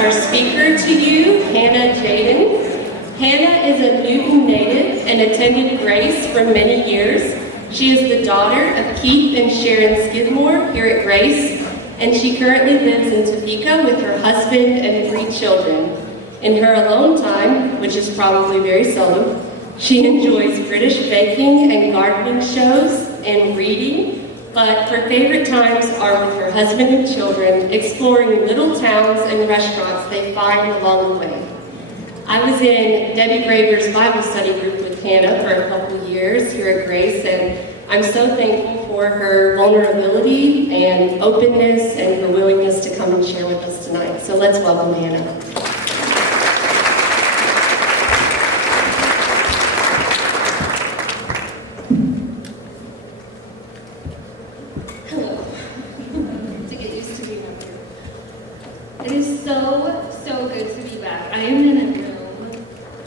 our speaker to you, Hannah Jaden. Hannah is a Newton native and attended Grace for many years. She is the daughter of Keith and Sharon Skidmore here at Grace, and she currently lives in Topeka with her husband and 3 children. In her alone time, which is probably very seldom, she enjoys British baking and gardening shows and reading, but her favorite times are with her husband and children, exploring little towns and restaurants they find along the way. I was in Debbie Graber's Bible study group with Hannah for a couple years here at Grace, and I'm so thankful for her vulnerability and openness and her willingness to come and share with us tonight. So let's welcome Hannah. It is so good to be back. I am in a room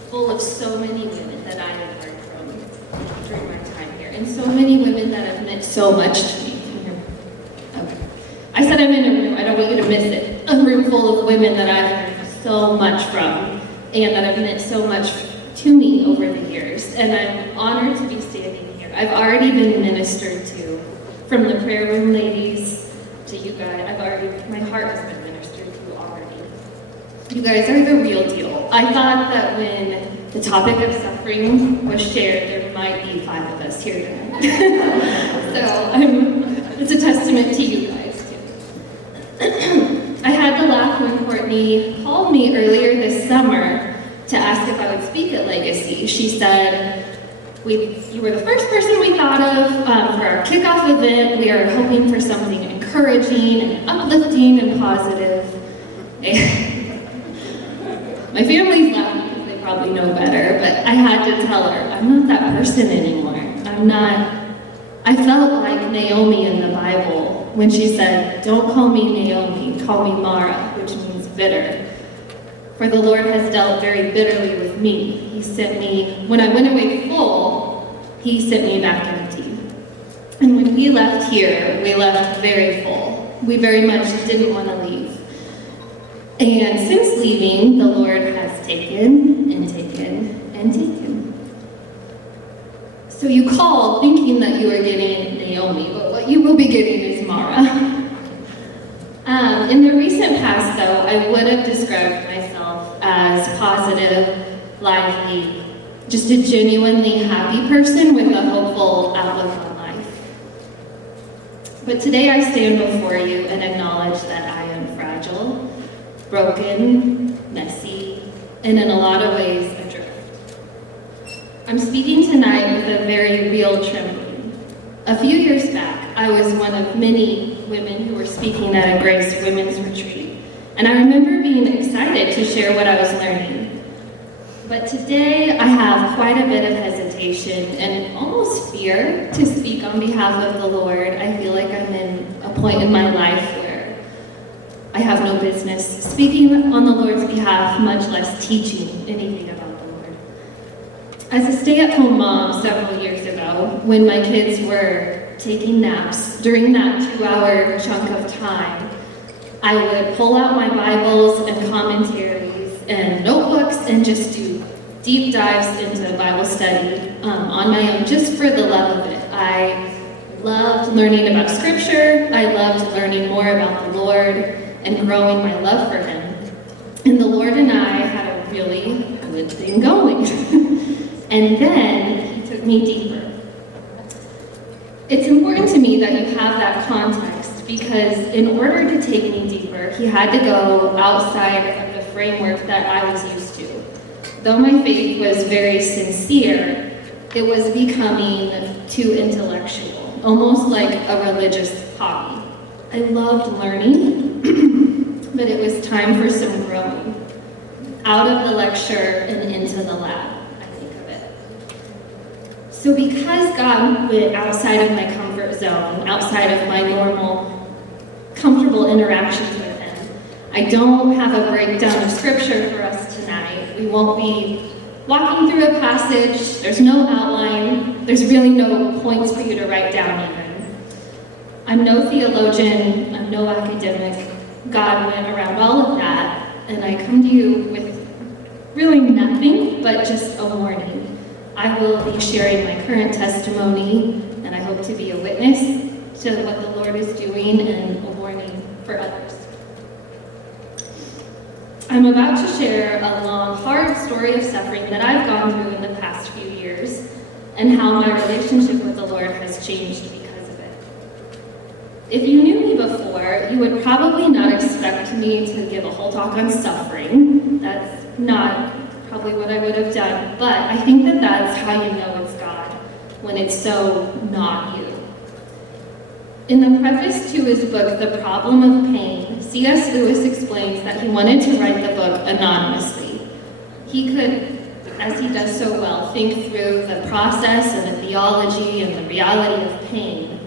full of so many women that I have heard from during my time here, and so many women that have meant so much to me. Okay. I said I'm in a room, I don't want you to miss it. A room full of women that I've heard so much from, and that have meant so much to me over the years. And I'm honored to be standing here. I've already been ministered to, from the prayer room ladies to you guys. My heart has been ministered to already. You guys are the real deal. I thought that when the topic of suffering was shared, there might be 5 of us here tonight. So it's a testament to you guys too. I had to laugh when Courtney called me earlier this summer to ask if I would speak at Legacy. She said, you were the first person we thought of for our kickoff event. We are hoping for something encouraging and uplifting and positive. My family's laughing because they probably know better, but I had to tell her, I'm not that person anymore. I felt like Naomi in the Bible when she said, don't call me Naomi, call me Mara, which means bitter. For the Lord has dealt very bitterly with me. He sent me, when I went away full, He sent me back empty. And when we left here, we left very full. We very much didn't want to leave. And since leaving, the Lord has taken and taken and taken. So you called thinking that you were getting Naomi, but what you will be getting is Mara. In the recent past, though, I would have described myself as positive, lively, just a genuinely happy person with a hopeful outlook on life. But today I stand before you and acknowledge that I am fragile, broken, messy, and in a lot of ways adrift. I'm speaking tonight with a very real trembling. A few years back, I was one of many women who were speaking at a Grace Women's Retreat, and I remember being excited to share what I was learning. But today, I have quite a bit of hesitation and almost fear to speak on behalf of the Lord. I feel like I'm in a point in my life where I have no business speaking on the Lord's behalf, much less teaching anything about the Lord. As a stay-at-home mom several years ago, when my kids were taking naps, during that 2-hour chunk of time, I would pull out my Bibles and commentaries and notebooks and just do deep dives into Bible study on my own, just for the love of it. I loved learning about Scripture. I loved learning more about the Lord and growing my love for Him. And the Lord and I had a really good thing going. And then He took me deeper. It's important to me that you have that context, because in order to take me deeper, He had to go outside of the framework that I was used to. Though my faith was very sincere, it was becoming too intellectual, almost like a religious hobby. I loved learning, but it was time for some growing. Out of the lecture and into the lab, I think of it. So because God went outside of my comfort zone, outside of my normal, comfortable interactions with Him, I don't have a breakdown of Scripture for us tonight. We won't be walking through a passage. There's no outline. There's really no points for you to write down even. I'm no theologian. I'm no academic. God went around all of that and I come to you with really nothing but just a warning. I will be sharing my current testimony, and I hope to be a witness to what the Lord is doing and a warning for others. I'm about to share a long, hard story of suffering that I've gone through in the past few years, and how my relationship with the Lord has changed because of it. If you knew me before, you would probably not expect me to give a whole talk on suffering. That's not probably what I would have done, but I think that that's how you know it's God, when it's so not you. In the preface to his book, The Problem of Pain, C.S. Lewis explains that he wanted to write the book anonymously. He could, as he does so well, think through the process and the theology and the reality of pain.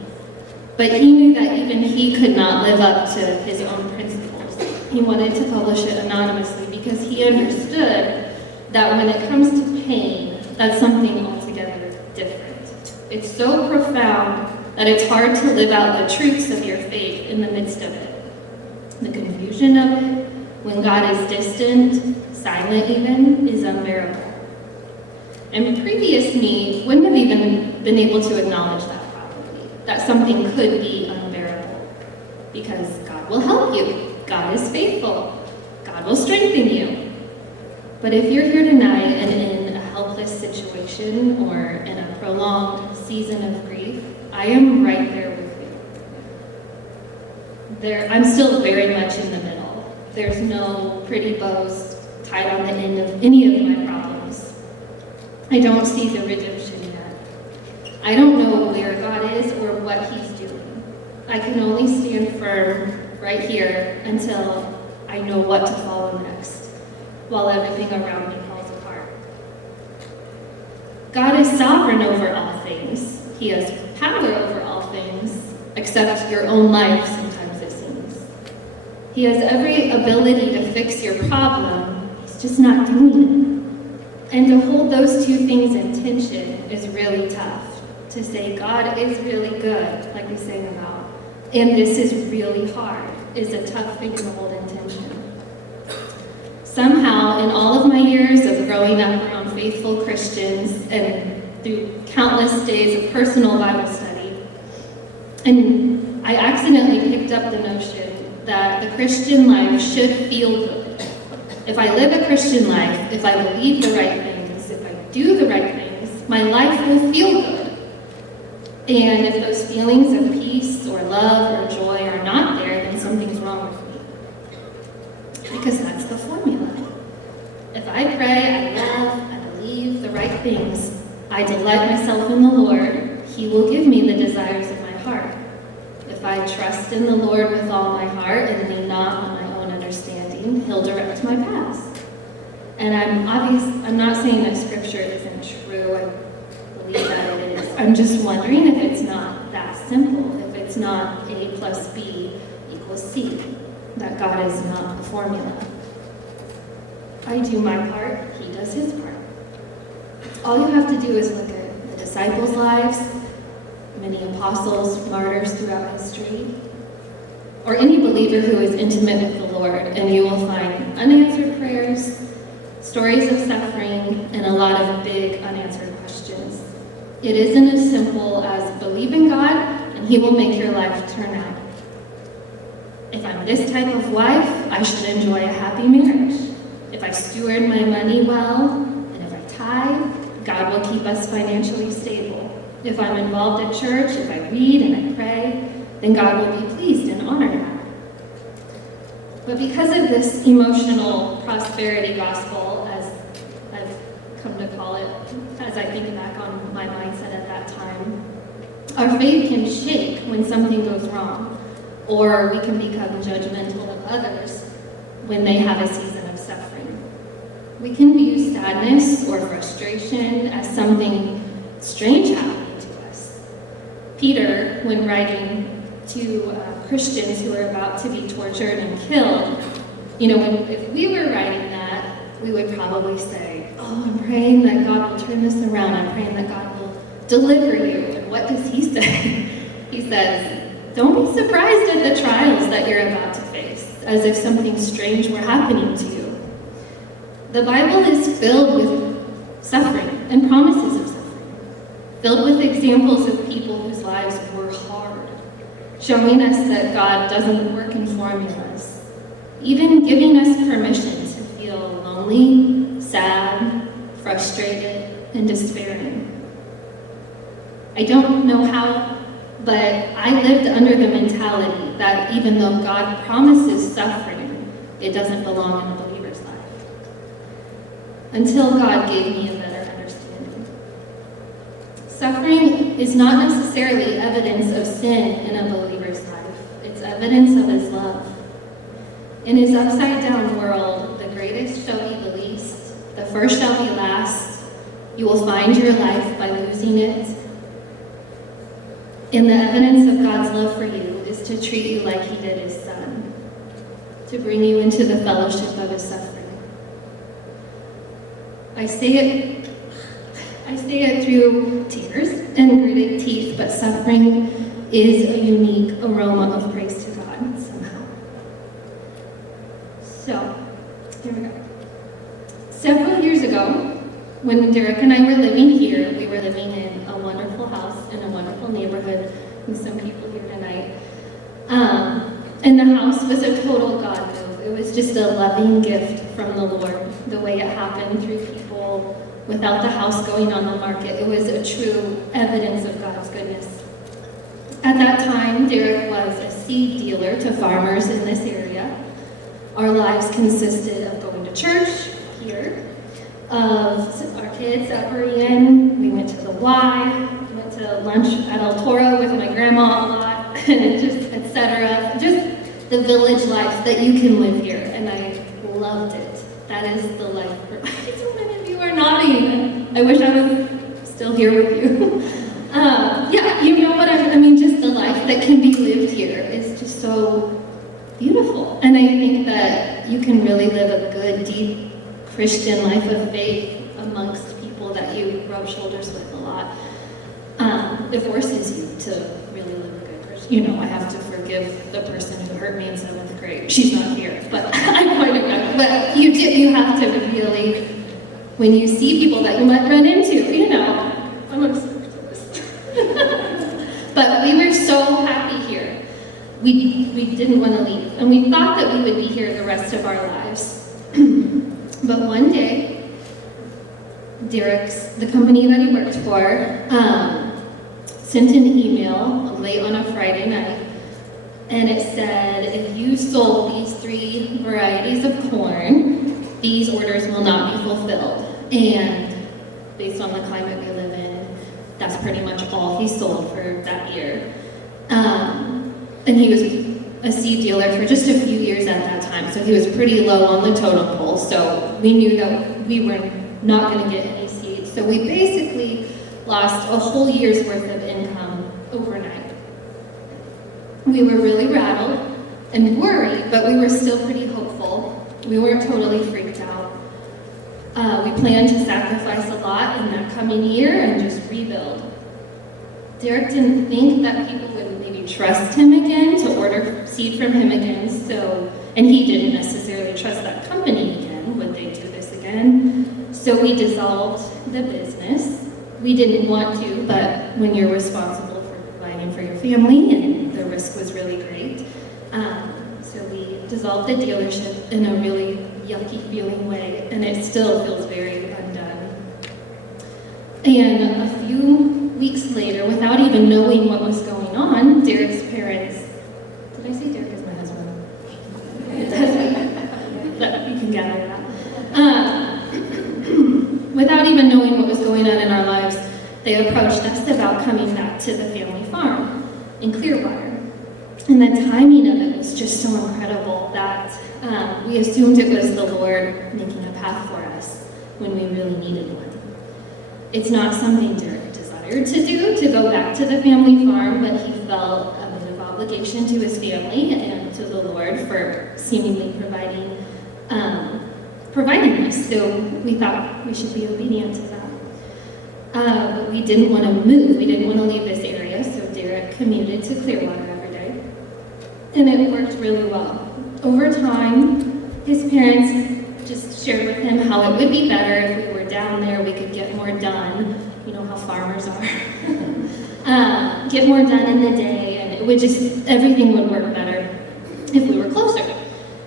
But he knew that even he could not live up to his own principles. He wanted to publish it anonymously because he understood that when it comes to pain, that's something altogether different. It's so profound that it's hard to live out the truths of your faith in the midst of it. The confusion of it, when God is distant, silent even, is unbearable. And previous me wouldn't have even been able to acknowledge that probably, that something could be unbearable. Because God will help you. God is faithful. God will strengthen you. But if you're here tonight and in a helpless situation or in a prolonged season of grief, I am right there with you. I'm still very much in the middle. There's no pretty bows tied on the end of any of my problems. I don't see the redemption yet. I don't know where God is or what he's doing. I can only stand firm right here until I know what to follow next, while everything around me falls apart. God is sovereign over all things. He has power over all things, except your own life, sometimes it seems. He has every ability to fix your problem, he's just not doing it. And to hold those two things in tension is really tough. To say God is really good, like we sang about, and this is really hard, is a tough thing to hold in tension. Somehow, in all of my years of growing up around faithful Christians and through countless days of personal Bible study, and I accidentally picked up the notion that the Christian life should feel good. If I live a Christian life, if I believe the right things, if I do the right things, my life will feel good. And if those feelings of peace or love or joy are not there, then something's wrong with me. Because that's the formula. If I pray, I love, I believe the right things, I delight myself in the Lord, he will give me the desires of my heart. If I trust in the Lord with all my heart and lean not on my own understanding, he'll direct my paths. And I'm not saying that scripture isn't true. I believe that it is. I'm just wondering if it's not that simple, if it's not A plus B equals C, that God is not a formula. I do my part, he does his part. All you have to do is look at the disciples' lives, many apostles, martyrs throughout history, or any believer who is intimate with the Lord, and you will find unanswered prayers, stories of suffering, and a lot of big unanswered questions. It isn't as simple as believe in God, and he will make your life turn out. If I'm this type of wife, I should enjoy a happy marriage. If I steward my money well, and if I tithe, God will keep us financially stable. If I'm involved at church, if I read and I pray, then God will be pleased and honor that. But because of this emotional prosperity gospel, as I've come to call it, as I think back on my mindset at that time, our faith can shake when something goes wrong, or we can become judgmental of others when they have a season of suffering. We can view sadness or frustration as something strange happening to us. Peter, when writing to Christians who are about to be tortured and killed, if we were writing that, we would probably say, oh, I'm praying that God will turn this around. I'm praying that God will deliver you. And what does he say? He says, don't be surprised at the trials that you're about to face, as if something strange were happening to you. The Bible is filled with suffering and promises of suffering, filled with examples of people whose lives were hard, showing us that God doesn't work in formulas, even giving us permission to feel lonely, sad, frustrated, and despairing. I don't know how, but I lived under the mentality that even though God promises suffering, it doesn't belong in a believer's life. Until God gave me a better understanding. Suffering is not necessarily evidence of sin in a believer's life. It's evidence of his love. In his upside-down world, the greatest shall be the least, the first shall be last. You will find your life by losing it. And the evidence of God's love for you is to treat you like he did his son, to bring you into the fellowship of his suffering. I say it through tears and gritted teeth, but suffering is a unique aroma of praise to God somehow. So, here we go. Several years ago, when Derek and I were living here, we were living in a wonderful house in a wonderful neighborhood with some people here tonight. And the house was a total God move. It was just a loving gift from the Lord, the way it happened through people without the house going on the market. It was a true evidence of God's goodness. At that time, Derek was a seed dealer to farmers in this area. Our lives consisted of going to church here, of our kids at Berean. We went to the Y, went to lunch at El Toro with my grandma a lot, and just etc. Just the village life that you can live here, and I loved it. That is the life. So many of you are nodding. I wish I was still here with you. Yeah, you know what I mean. Just the life that can be lived here is just so beautiful, and I think that you can really live a good, deep Christian life of faith amongst people that you rub shoulders with a lot. It forces you to really live a good Christian. You know, I have to forgive the person who hurt me in 7th grade. She's not here, but I'm pointing back. But you have to really, when you see people that you might run into, you know, I'm obsessed with this. But we were so happy here. We didn't want to leave, and we thought that we would be here the rest of our lives. But one day, the company that he worked for, sent an email late on a Friday night, and it said, if you sold these 3 varieties of corn, these orders will not be fulfilled. And based on the climate we live in, that's pretty much all he sold for that year. And he was a seed dealer for just a few years at that time, so he was pretty low on the totem pole, so we knew that we were not going to get any seeds. So we basically lost a whole year's worth of income overnight. We were really rattled and worried, but we were still pretty hopeful. We weren't totally freaked out. We planned to sacrifice a lot in that coming year and just rebuild. Derek didn't think that people would maybe trust him again to order seed from him again, and he didn't necessarily trust that company again. Would they do this again? So we dissolved the business. We didn't want to, but when you're responsible for providing for your family, and the risk was really great, so we dissolved the dealership in a really yucky feeling way, and it still feels very undone. And a few weeks later, without even knowing what was going on, Derek's parents, did I say Derek is my husband? That you can gather that. Without even knowing what was going on in our lives, they approached us about coming back to the family farm in Clearwater. And the timing of it was just so incredible that we assumed it was the Lord making a path for us when we really needed one. It's not something Derek desired to do, to go back to the family farm, but he felt a bit of obligation to his family and to the Lord for seemingly providing this. So we thought we should be obedient to that. But we didn't want to move. We didn't want to leave this area, so Derek commuted to Clearwater every day. And it worked really well. Over time, his parents just shared with him how it would be better if we were down there, we could get more done. You know how farmers are. Get more done in the day, and it would just, everything would work better if we were closer.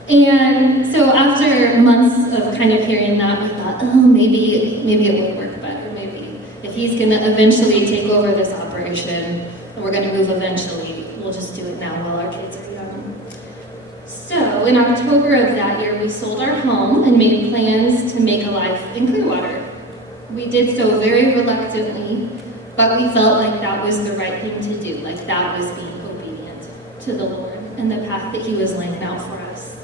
And so after months of kind of hearing that, we thought, oh, maybe it would work better. Maybe if he's going to eventually take over this operation, and we're going to move eventually, we'll just do it now while our kids are young. So in October of that year, we sold our home and made plans to make a life in Clearwater. We did so very reluctantly, but we felt like that was the right thing to do, like that was being obedient to the Lord and the path that he was laying out for us.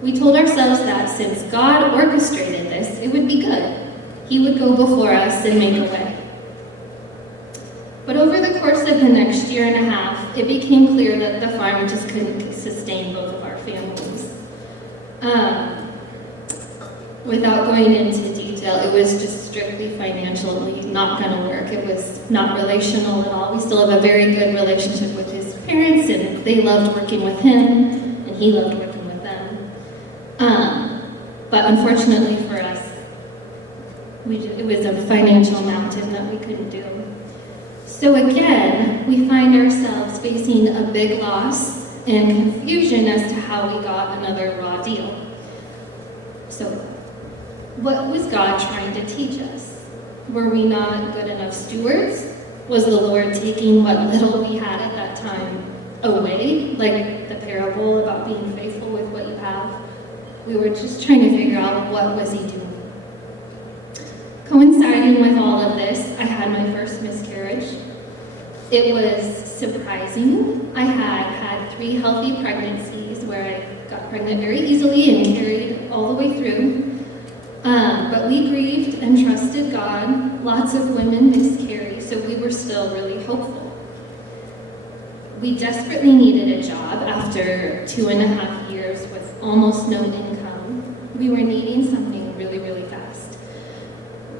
We told ourselves that since God orchestrated this, it would be good. He would go before us and make a way. But over the course of the next year and a half, it became clear that the farm just couldn't sustain both of our families. Without going into detail, it was just strictly financially not going to work. It was not relational at all. We still have a very good relationship with his parents, and they loved working with him, and he loved working with them. But unfortunately for us, it was a financial mountain that we couldn't do. So again, we find ourselves facing a big loss and confusion as to how we got another raw deal. So, what was God trying to teach us? Were we not good enough stewards? Was the Lord taking what little we had at that time away? Like the parable about being faithful with what you have? We were just trying to figure out what was he doing. Coinciding with all of this, I had my first miscarriage. It was surprising. I had 3 healthy pregnancies where I got pregnant very easily and carried all the way through. But we grieved and trusted God. Lots of women miscarry, so we were still really hopeful. We desperately needed a job after 2.5 years with almost no income. We were needing something really, really fast.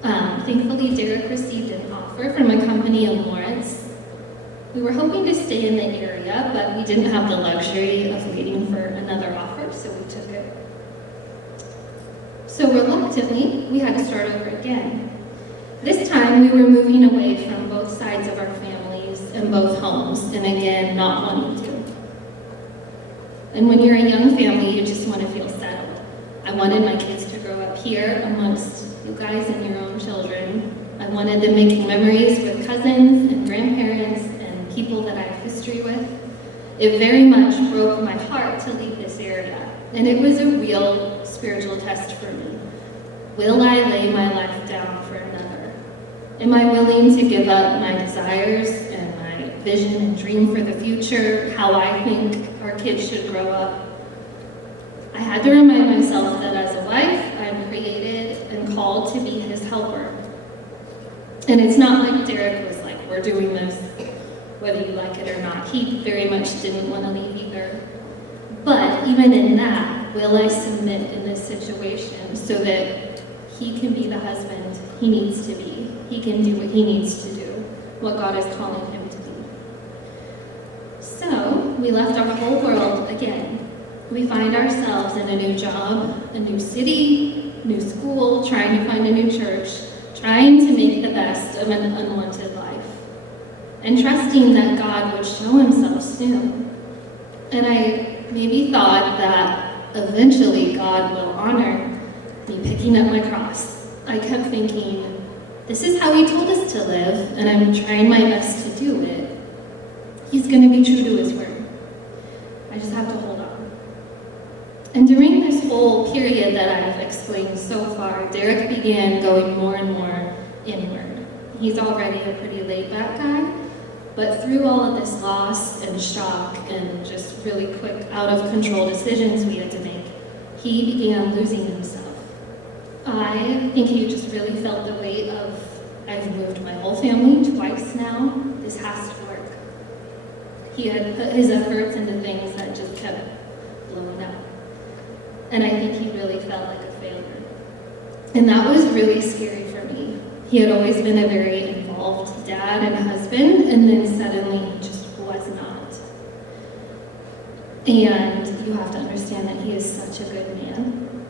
Thankfully, Derek received an offer from a company in Lawrence. We were hoping to stay in the area, but we didn't have the luxury of waiting for another offer, so we took it. So reluctantly, we had to start over again. This time, we were moving away from both sides of our families and both homes, and again, not wanting to. And when you're a young family, you just want to feel settled. I wanted my kids to grow up here amongst you guys and your own children. I wanted them making memories with cousins and grandparents and people that I have history with. It very much broke my heart to leave this area, and it was a real spiritual test for me. Will I lay my life down for another? Am I willing to give up my desires and my vision and dream for the future, how I think our kids should grow up? I had to remind myself that as a wife, I'm created and called to be his helper. And it's not like Derek was like, we're doing this, whether you like it or not. He very much didn't want to leave either. But even in that, will I submit in this situation so that he can be the husband he needs to be? He can do what he needs to do, what God is calling him to be. So we left our whole world again. We find ourselves in a new job, a new city, new school, trying to find a new church, trying to make the best of an unwanted life, and trusting that God would show himself soon. And I maybe thought that eventually God will honor me picking up my cross. I kept thinking, this is how he told us to live, and I'm trying my best to do it. He's going to be true to his word. I just have to hold on. And during this whole period that I've explained so far, Derek began going more and more inward. He's already a pretty laid-back guy, but through all of this loss and shock and just really quick, out-of-control decisions we had to make, he began losing himself. I think he just really felt the weight of, I've moved my whole family twice now, this has to work. He had put his efforts into things that just kept blowing up. And I think he really felt like a failure. And that was really scary for me. He had always been a very involved dad and husband, and then suddenly he just was not. And you have to understand that he is such a good man.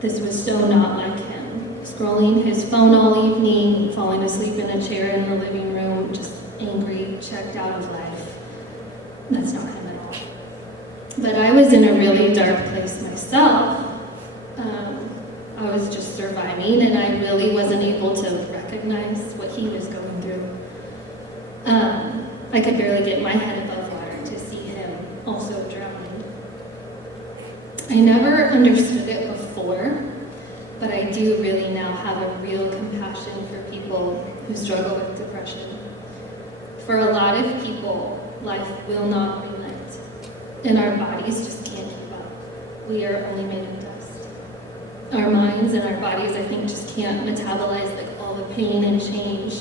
this was so not like him. Scrolling his phone all evening, falling asleep in a chair in the living room, just angry, checked out of life. That's not him at all. But I was in a really dark place myself. I was just surviving, and I really wasn't able to recognize what he was going through. I could barely get my head above water to see him also drowning. I never understood it before, but I do really now have a real compassion for people who struggle with depression. For a lot of people, life will not relent, and our bodies just can't keep up. We are only made of dust. Our minds and our bodies, I think, just can't metabolize like all the pain and change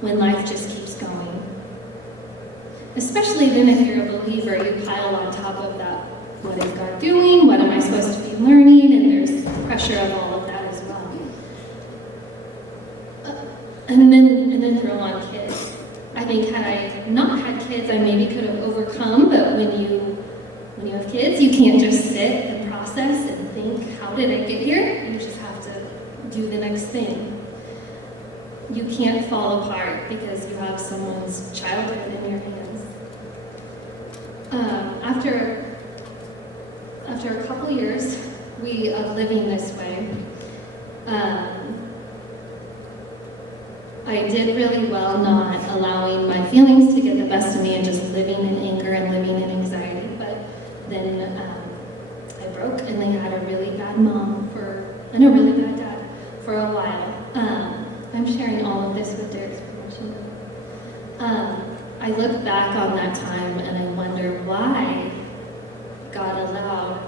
when life just keeps going. Especially then if you're a believer, you pile on top of that, what is God doing? What am I supposed to be learning? And there's pressure of all of that as well. And then throw on kids. I think had I not had kids, I maybe could have overcome, but when you have kids, you can't just sit and process and think, how did I get here? You just have to do the next thing. You can't fall apart because you have someone's childhood in your hands. After a couple years of living this way, I did really well not allowing my feelings to get the best of me and just living in anger and living in anxiety. But then I broke, and they had a really bad mom and a really bad dad for a while. I'm sharing all of this with Derek's permission. I look back on that time and I wonder why God allowed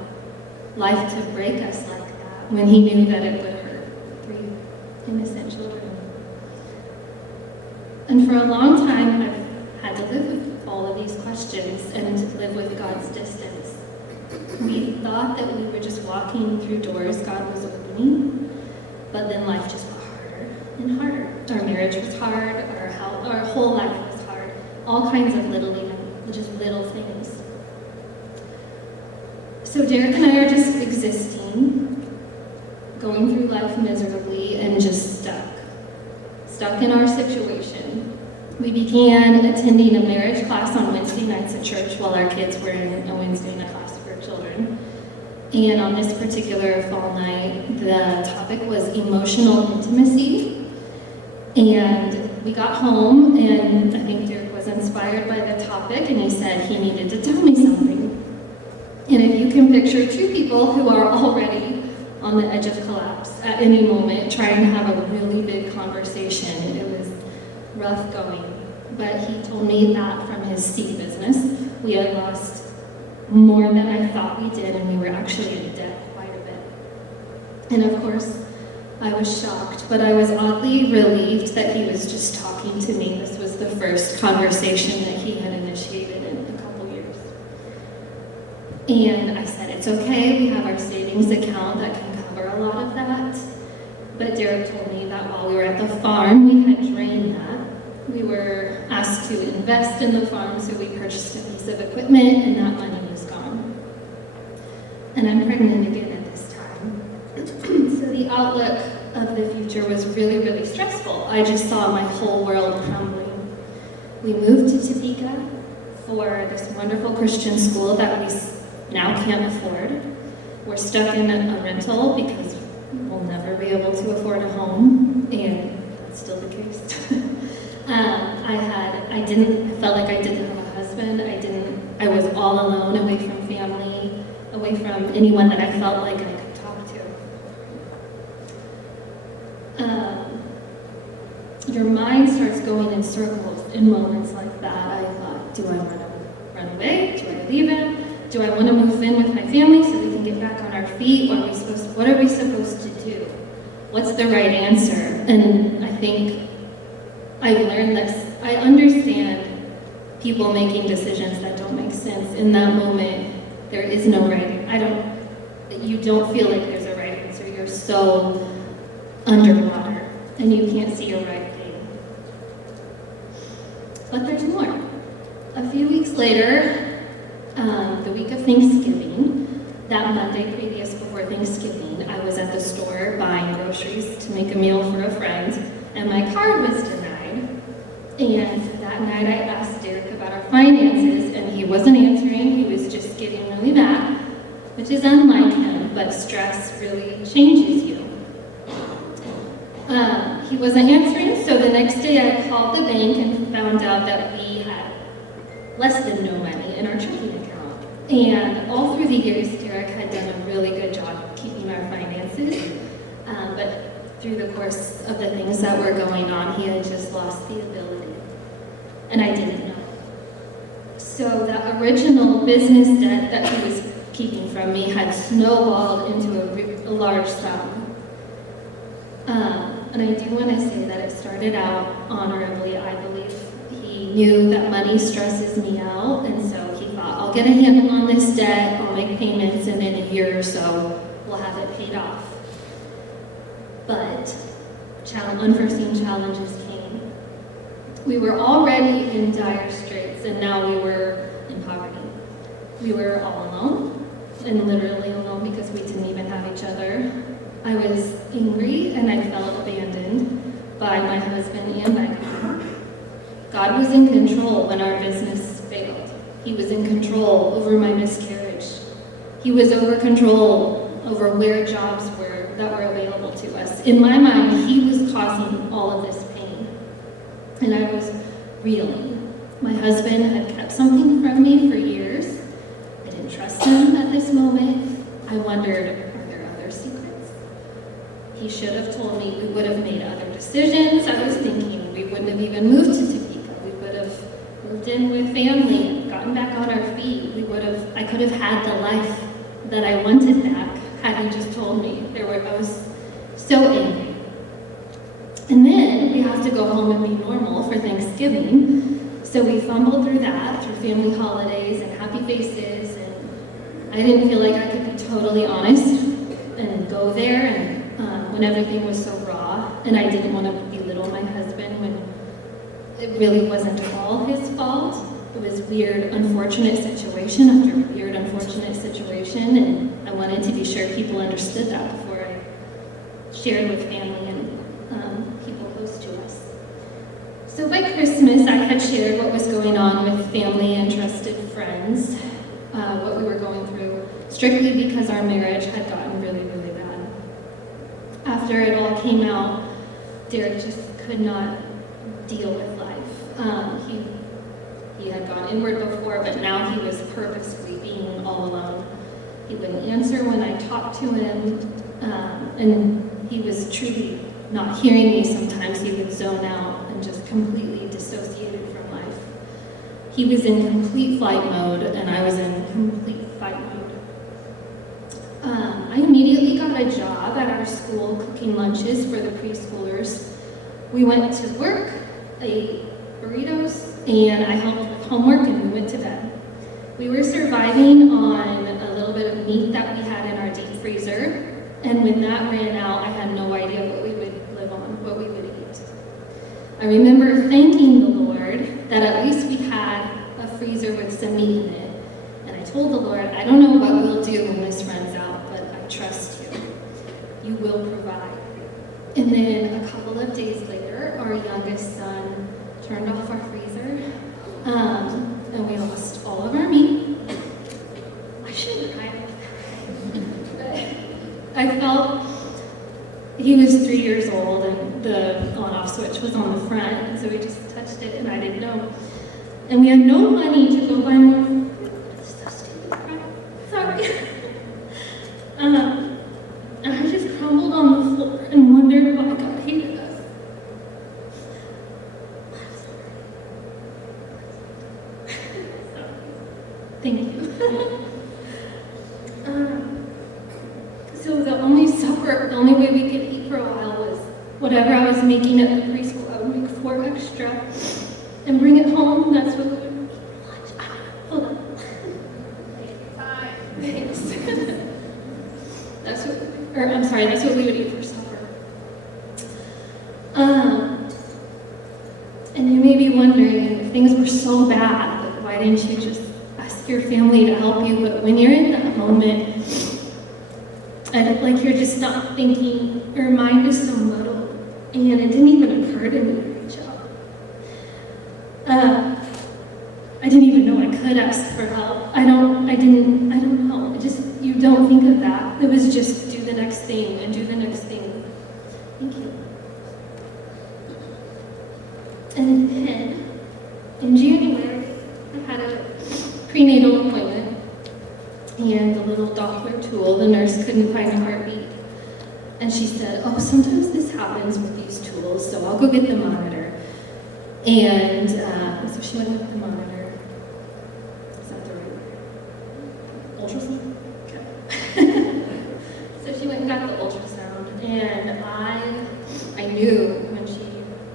life to break us like that when he knew that it would hurt 3 innocent children. And for a long time, I've had to live with all of these questions and live with God's distance. We thought that we were just walking through doors God was opening, but then life just got harder and harder. Our marriage was hard, our whole life was hard. All kinds of little things. So Derek and I are just existing, going through life miserably and just stuck in our situation. We began attending a marriage class on Wednesday nights at church while our kids were in a Wednesday night class for children. And on this particular fall night, the topic was emotional intimacy. And we got home, and I think Derek was inspired by the topic, and he said he needed to tell me something. And if you can picture 2 people who are already on the edge of collapse at any moment, trying to have a really big conversation, it was rough going. But he told me that from his seed business, we had lost more than I thought we did, and we were actually in debt quite a bit. And of course, I was shocked, but I was oddly relieved that he was just talking to me. This was the first conversation that he had initiated in a couple years. And I said, it's okay, we have our savings account that can cover a lot of that. But Derek told me that while we were at the farm, we had drained that. We were asked to invest in the farm, so we purchased a piece of equipment, and that money was gone. And I'm pregnant again at this time. So the outlook of the future was really, really stressful. I just saw my whole world crumbling. We moved to Topeka for this wonderful Christian school that we now can't afford. We're stuck in a rental because we'll never be able to afford a home, and that's still the case. I felt like I didn't have a husband. I was all alone, away from family, away from anyone that I felt like I could talk to. Your mind starts going in circles in moments like that. I thought, do I want to run away? Do I leave him? Do I want to move in with my family so we can get back on our feet? What are we supposed to do? What's the right answer? And I think I've learned this. I understand people making decisions that don't make sense. In that moment, there is no right. You don't feel like there's a right answer. You're so underwater, and you can't see your right thing. But there's more. A few weeks later, the week of Thanksgiving, that Monday previous before Thanksgiving, I was at the store to make a meal for a friend, and my card was denied. And that night I asked Derek about our finances, and he wasn't answering. He was just getting really mad, which is unlike him, but stress really changes you. He wasn't answering, so the next day I called the bank and found out that we had less than no money in our checking account. And all through the years, Derek had done a really good job keeping our finances, but through the course of the things that were going on, he had just lost the ability. And I didn't know. So that original business debt that he was keeping from me had snowballed into a large sum. And I do want to say that it started out honorably, I believe. He knew that money stresses me out, and so he thought, I'll get a handle on this debt, I'll make payments, and in a year or so, we'll have it paid off. But unforeseen challenges came. We were already in dire straits, and now we were in poverty. We were all alone, and literally alone because we didn't even have each other. I was angry, and I felt abandoned by my husband and by God. God was in control when our business failed. He was in control over my miscarriage. He was over control over where jobs were that were available to us. In my mind, he was causing all of this pain, and I was reeling. My husband had kept something from me for years. I didn't trust him at this moment. I wondered, are there other secrets? He should have told me. We would have made other decisions. I was thinking we wouldn't have even moved to Topeka. We would have moved in with family, gotten back on our feet. I could have had the life that I wanted back had he just told me. I was so angry. And then we have to go home and be normal for Thanksgiving. So we fumbled through that, through family holidays and happy faces. And I didn't feel like I could be totally honest and go there and when everything was so raw, and I didn't want to belittle my husband when it really wasn't all his fault. It was weird, unfortunate situation after weird, unfortunate situation, and I wanted to be sure people understood that before I shared with family and people close to us. So by Christmas, I had shared what was going on with family and trusted friends, what we were going through, strictly because our marriage had gotten really, really bad. After it all came out, Derek just could not deal with life. He had gone inward before, but now he was purposely being all alone. He wouldn't answer when I talked to him, and he was truly not hearing me sometimes. He would zone out and just completely dissociated from life. He was in complete flight mode, and I was in complete fight mode. I immediately got a job at our school cooking lunches for the preschoolers. We went to work, ate burritos, and I helped with homework, and we went to bed. We were surviving on a little bit of meat that we had in our deep freezer, and when that ran out, I had no idea what we would live on, what we would eat. I remember thanking the Lord that at least we had a freezer with some meat in it, and I told the Lord, I don't know what we'll do when this runs out, but I trust you. You will provide. And then a couple of days later, our youngest son turned off our freezer, and we lost all of our meat. I shouldn't have. I felt he was 3 years old, and the on-off switch was on the front, and so we just touched it, and I didn't know. And we had no money to go buy more food. It's so stupid, right? Sorry. And I just crumbled on the floor and wondered why God hated us. Thank you. So the only way we could eat for a while was whatever I was making at the preschool. I would make 4 extra and bring it home. That's what we would eat for lunch. Hold on. Thanks. That's what we would eat for supper. And you may be wondering, if things were so bad, like, why didn't you just ask your family to help you? But when you're in that moment, And like you're just not thinking, your mind is so muddled, and it didn't even occur to me to reach out. I didn't even know I could ask for help. I don't know. You don't think of that. It was just do the next thing and do the next thing. Thank you. And then, in January, I had a prenatal appointment, and the little Doppler tool, the nurse couldn't find a heartbeat. And she said, oh, sometimes this happens with these tools, so I'll go get the monitor. And so she went with the monitor. Is that the right word? Ultrasound? Okay. So she went and got the ultrasound, and I knew when she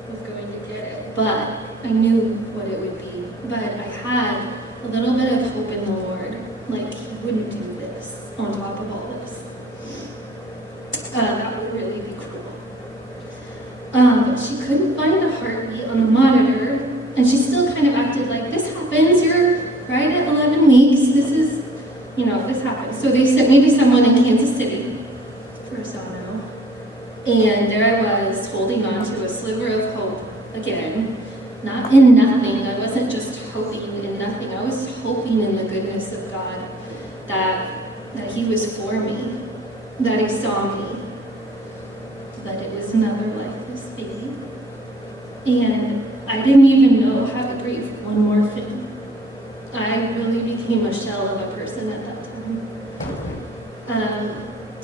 was going to get it, but I knew what it would be. But I had a little bit of hope in the Lord, like He wouldn't do this on top of all this. That would really be cruel. But she couldn't find a heartbeat on the monitor, and she still kind of acted like, this happens, you're right at 11 weeks, this happens. So they sent me to someone in Kansas City for a sono, and there I was holding on to a sliver of hope again, not in nothing. I wasn't just hoping in nothing, I was hoping in the goodness of God, that He was for me, that He saw me, that it was another lifeless baby. And I didn't even know how to grieve one more thing. I really became a shell of a person at that time.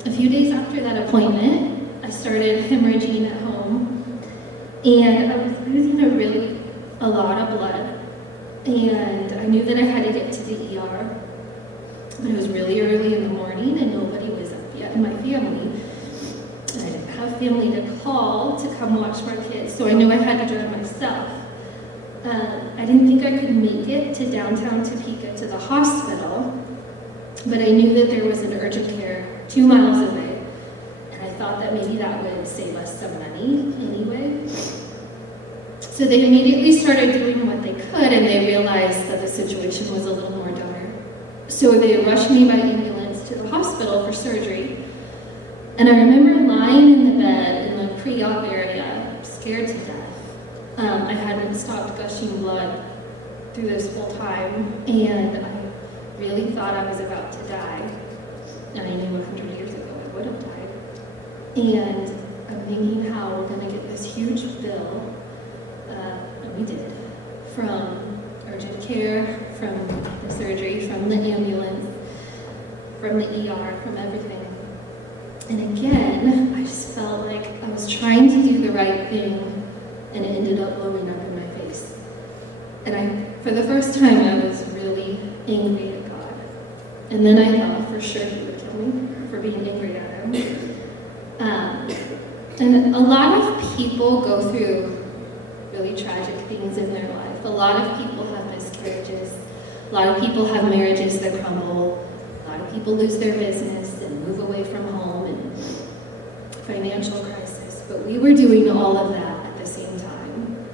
A few days after that appointment, I started hemorrhaging at home, and I was losing a lot of blood, and I knew that I had to get to the ER. But it was really early in the morning, and nobody was up yet in my family. I didn't have family to call to come watch my kids, so I knew I had to drive myself. I didn't think I could make it to downtown Topeka to the hospital, but I knew that there was an urgent care 2 miles away, and I thought that maybe that would save us some money anyway. So they immediately started doing what they could, and they realized that the situation was a little more dire. So they rushed me by ambulance to the hospital for surgery. And I remember lying in the bed in the pre-op area, scared to death. I hadn't stopped gushing blood through this whole time, and I really thought I was about to die. And I knew 100 years ago I would have died. And I'm thinking how we're going to get this huge bill, and we did, from urgent care, from the surgery, from the ambulance, from the ER, from everything. And again, I just felt like I was trying to do the right thing, and it ended up blowing up in my face. And for the first time, I was really angry at God. And then I thought for sure He would kill me for being angry at Him. And a lot of people go through really tragic things in their life. A lot of people have miscarriages. A lot of people have marriages that crumble. A lot of people lose their business and move away from home, and financial crisis. But we were doing all of that at the same time,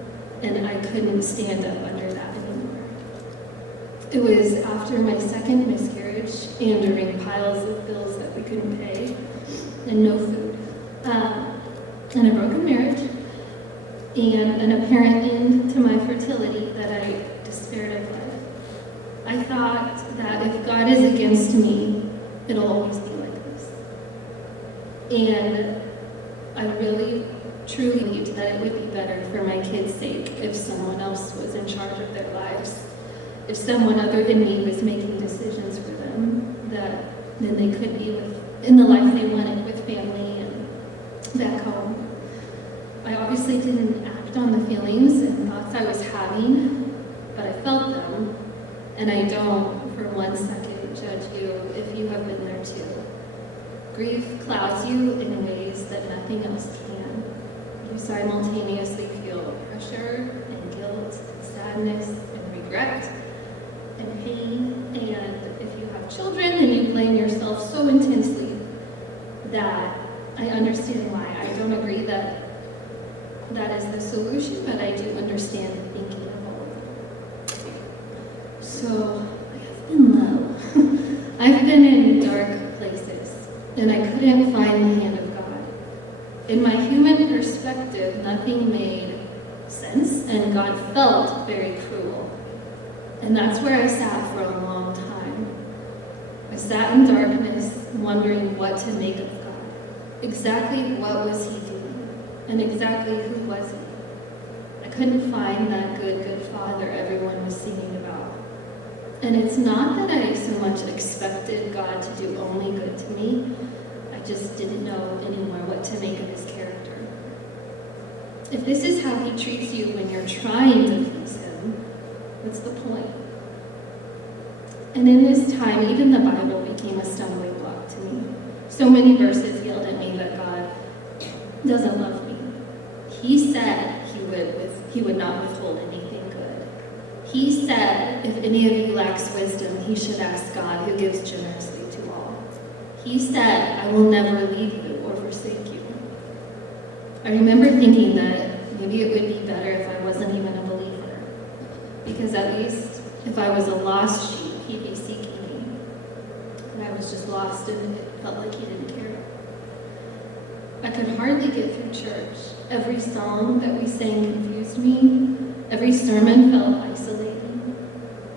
and I couldn't stand up under that anymore. It was after my second miscarriage and during piles of bills that we couldn't pay and no food, and a broken marriage, and an apparent end to my fertility that I despaired of life. I thought that if God is against me, it'll always be like this. And I really, truly believed that it would be better for my kids' sake if someone else was in charge of their lives, if someone other than me was making decisions for them, that then they could be in the life they wanted with family and back home. I obviously didn't act on the feelings and thoughts I was having, but I felt them, and I don't for 1 second judge you if you have been there too. Grief clouds you in ways that nothing else can. You simultaneously feel pressure and guilt and sadness and regret and pain, and if you have children, then you blame yourself so intensely that I understand why. I don't agree that that is the solution, but I do understand the thinking of all of it. So I have been low. I've been in dark places. and I couldn't find the hand of God. In my human perspective, nothing made sense, and God felt very cruel. And that's where I sat for a long time. I sat in darkness, wondering what to make of God. Exactly what was he doing? And exactly who was he? I couldn't find that good father everyone was singing about. And it's not that I so much expected God to do only good to me. I just didn't know anymore what to make of his character. If this is how he treats you when you're trying to please him, what's the point? And in this time, even the Bible became a stumbling block to me. So many verses yelled at me that God doesn't love me. He said he would not withhold anything good. He said, if any of you lacks wisdom, he should ask God, who gives generously to all. He said, I will never leave you or forsake you. I remember thinking that maybe it would be better if I wasn't even a believer, because at least if I was a lost sheep, he'd be seeking me. And I was just lost, and it felt like he didn't care. I could hardly get through church. Every song that we sang confused me. Every sermon felt isolating.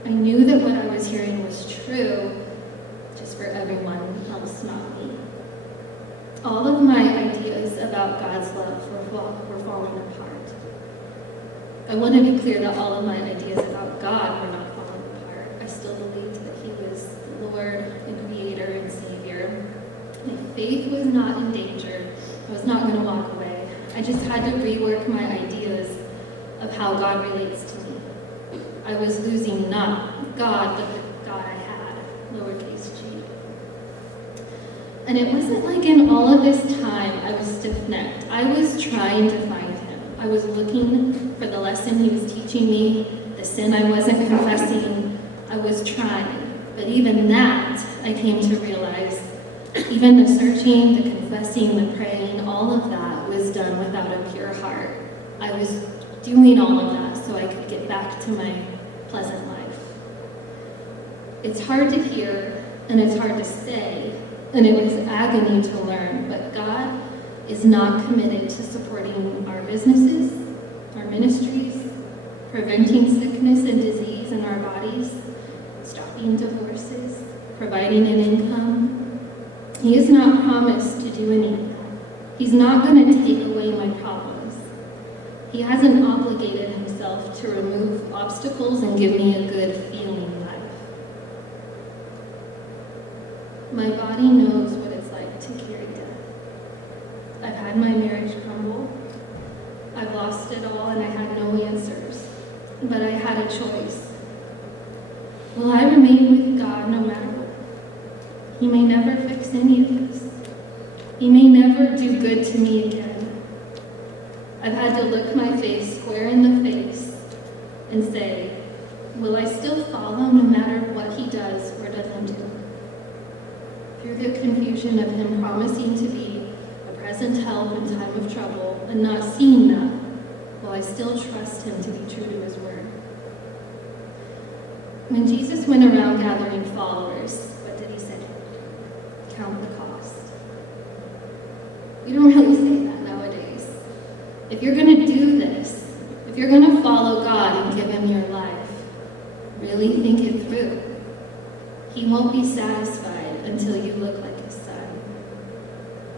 I knew that what I was hearing was true, just for everyone else, not me. All of my ideas about God's love were falling apart. I want to be clear that all of my ideas about God were not falling apart. I still believed that he was Lord and Creator and Savior. My faith was not in danger. I was not going to walk away. I just had to rework my ideas of how God relates to me. I was losing not God, but the God I had, lowercase g. And it wasn't like in all of this time I was stiff-necked. I was trying to find him. I was looking for the lesson he was teaching me, the sin I wasn't confessing. I was trying. But even that, I came to realize, even the searching, the confessing, the praying, all of that was done without a pure heart. I was doing all of that so I could get back to my pleasant life. It's hard to hear, and it's hard to say, and it was agony to learn, but God is not committed to supporting our businesses, our ministries, preventing sickness and disease in our bodies, stopping divorces, providing an income. He has not promised to do any of that. He's not going to take away my problems. He hasn't obligated himself to remove obstacles and give me a good feeling life. My body knows what it's like to carry death. I've had my marriage crumble. I've lost it all and I had no answers. But I had a choice. Will I remain with God no matter what? He may never fix any of this. He may never do good to me again. I've had to look my face square in the face and say, will I still follow no matter what he does or doesn't do? Through the confusion of him promising to be a present help in time of trouble and not seeing that, will I still trust him to be true to his word? When Jesus went around gathering followers, what did he say? Count the cost. We don't really say that nowadays. If you're going to do this, if you're going to follow God and give him your life, really think it through. He won't be satisfied until you look like his son.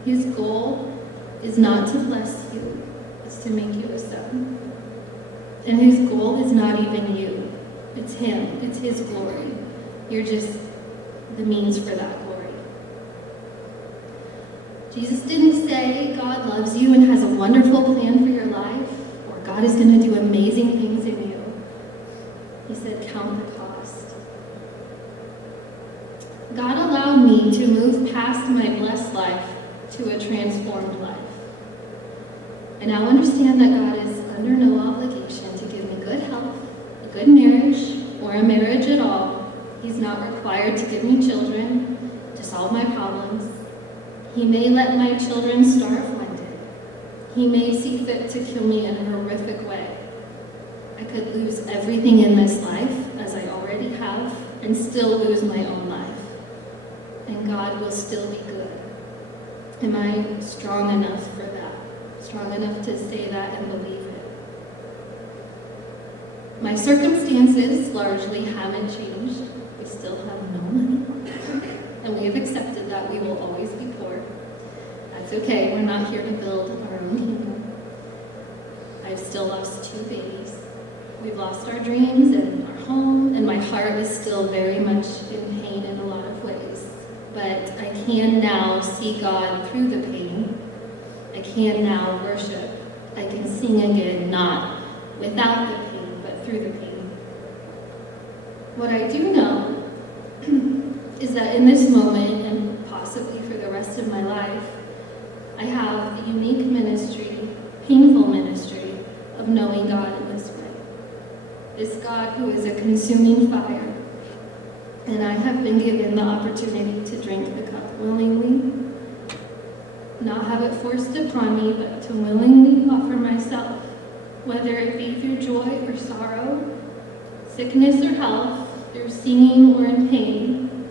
His goal is not to bless you, it's to make you a son. And his goal is not even you. It's him. It's his glory. You're just the means for that glory. Jesus didn't say God loves you and has a wonderful plan for your life, or God is going to do amazing things in you. He said, count the cost. God allowed me to move past my blessed life to a transformed life. I now understand that God is under no obligation to give me good health, a good marriage, or a marriage at all. He's not required to give me children to solve my problems. He may let my children starve one day. He may see fit to kill me in a horrific way. I could lose everything in this life, as I already have, and still lose my own life. And God will still be good. Am I strong enough for that? Strong enough to say that and believe it? My circumstances largely haven't changed. We still have no money. And we have accepted that we will always be poor. That's okay, we're not here to build our own kingdom. I've still lost 2 babies. We've lost our dreams and our home, and my heart is still very much in pain in a lot of ways. But I can now see God through the pain. I can now worship. I can sing again, not without the pain, but through the pain. What I do know is that in this moment, and possibly for the rest of my life, I have the unique ministry, painful ministry, of knowing God in this way. This God who is a consuming fire. And I have been given the opportunity to drink the cup willingly, not have it forced upon me, but to willingly offer myself, whether it be through joy or sorrow, sickness or health, through singing or in pain.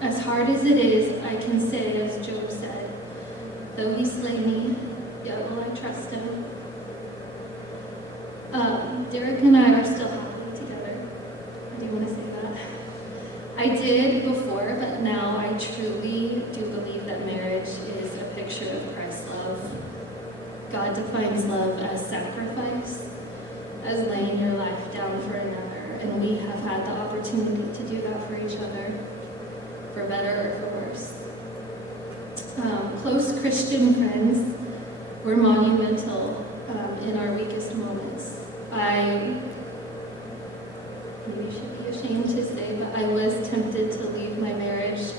As hard as it is, I can say, as Job said, though he slay me, yet will I trust him. Derek and I are still happy together. I do want to say that. I did before, but now I truly do believe that marriage is a picture of Christ's love. God defines love as sacrifice, as laying your life down for another, and we have had the opportunity to do that for each other, for better or for worse. Close Christian friends were monumental in our weakest moments. I maybe should be ashamed to say, but I was tempted to leave my marriage,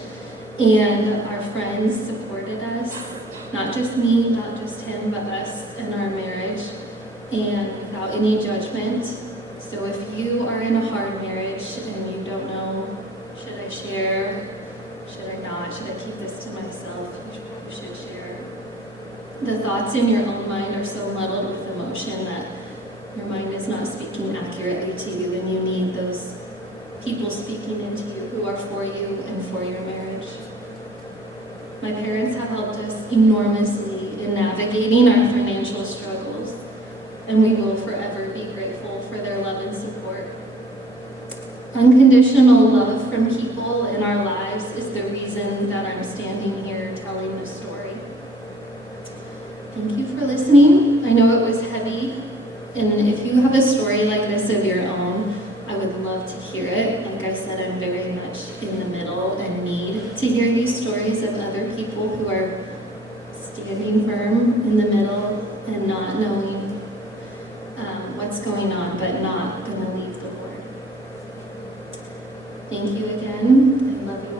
and our friends supported us, not just me, not just him, but us in our marriage, and without any judgment. So if you are in a hard marriage and you don't know, should I share, should I not, should I keep this to myself, you should share. The thoughts in your own mind are so muddled with emotion that your mind is not speaking accurately to you, and you need those people speaking into you who are for you and for your marriage. My parents have helped us enormously in navigating our financial struggles, and we will forever be grateful for their love and support. Unconditional love from people in our lives is the reason that I'm standing here telling this story. Thank you for listening. I know it was heavy, and if you have a story like this of your own, I would love to hear it. Like I said, I'm very much in the middle and need to hear these stories of other people who are standing firm in the middle and not knowing what's going on, but not going to leave the Lord. Thank you again. I love you.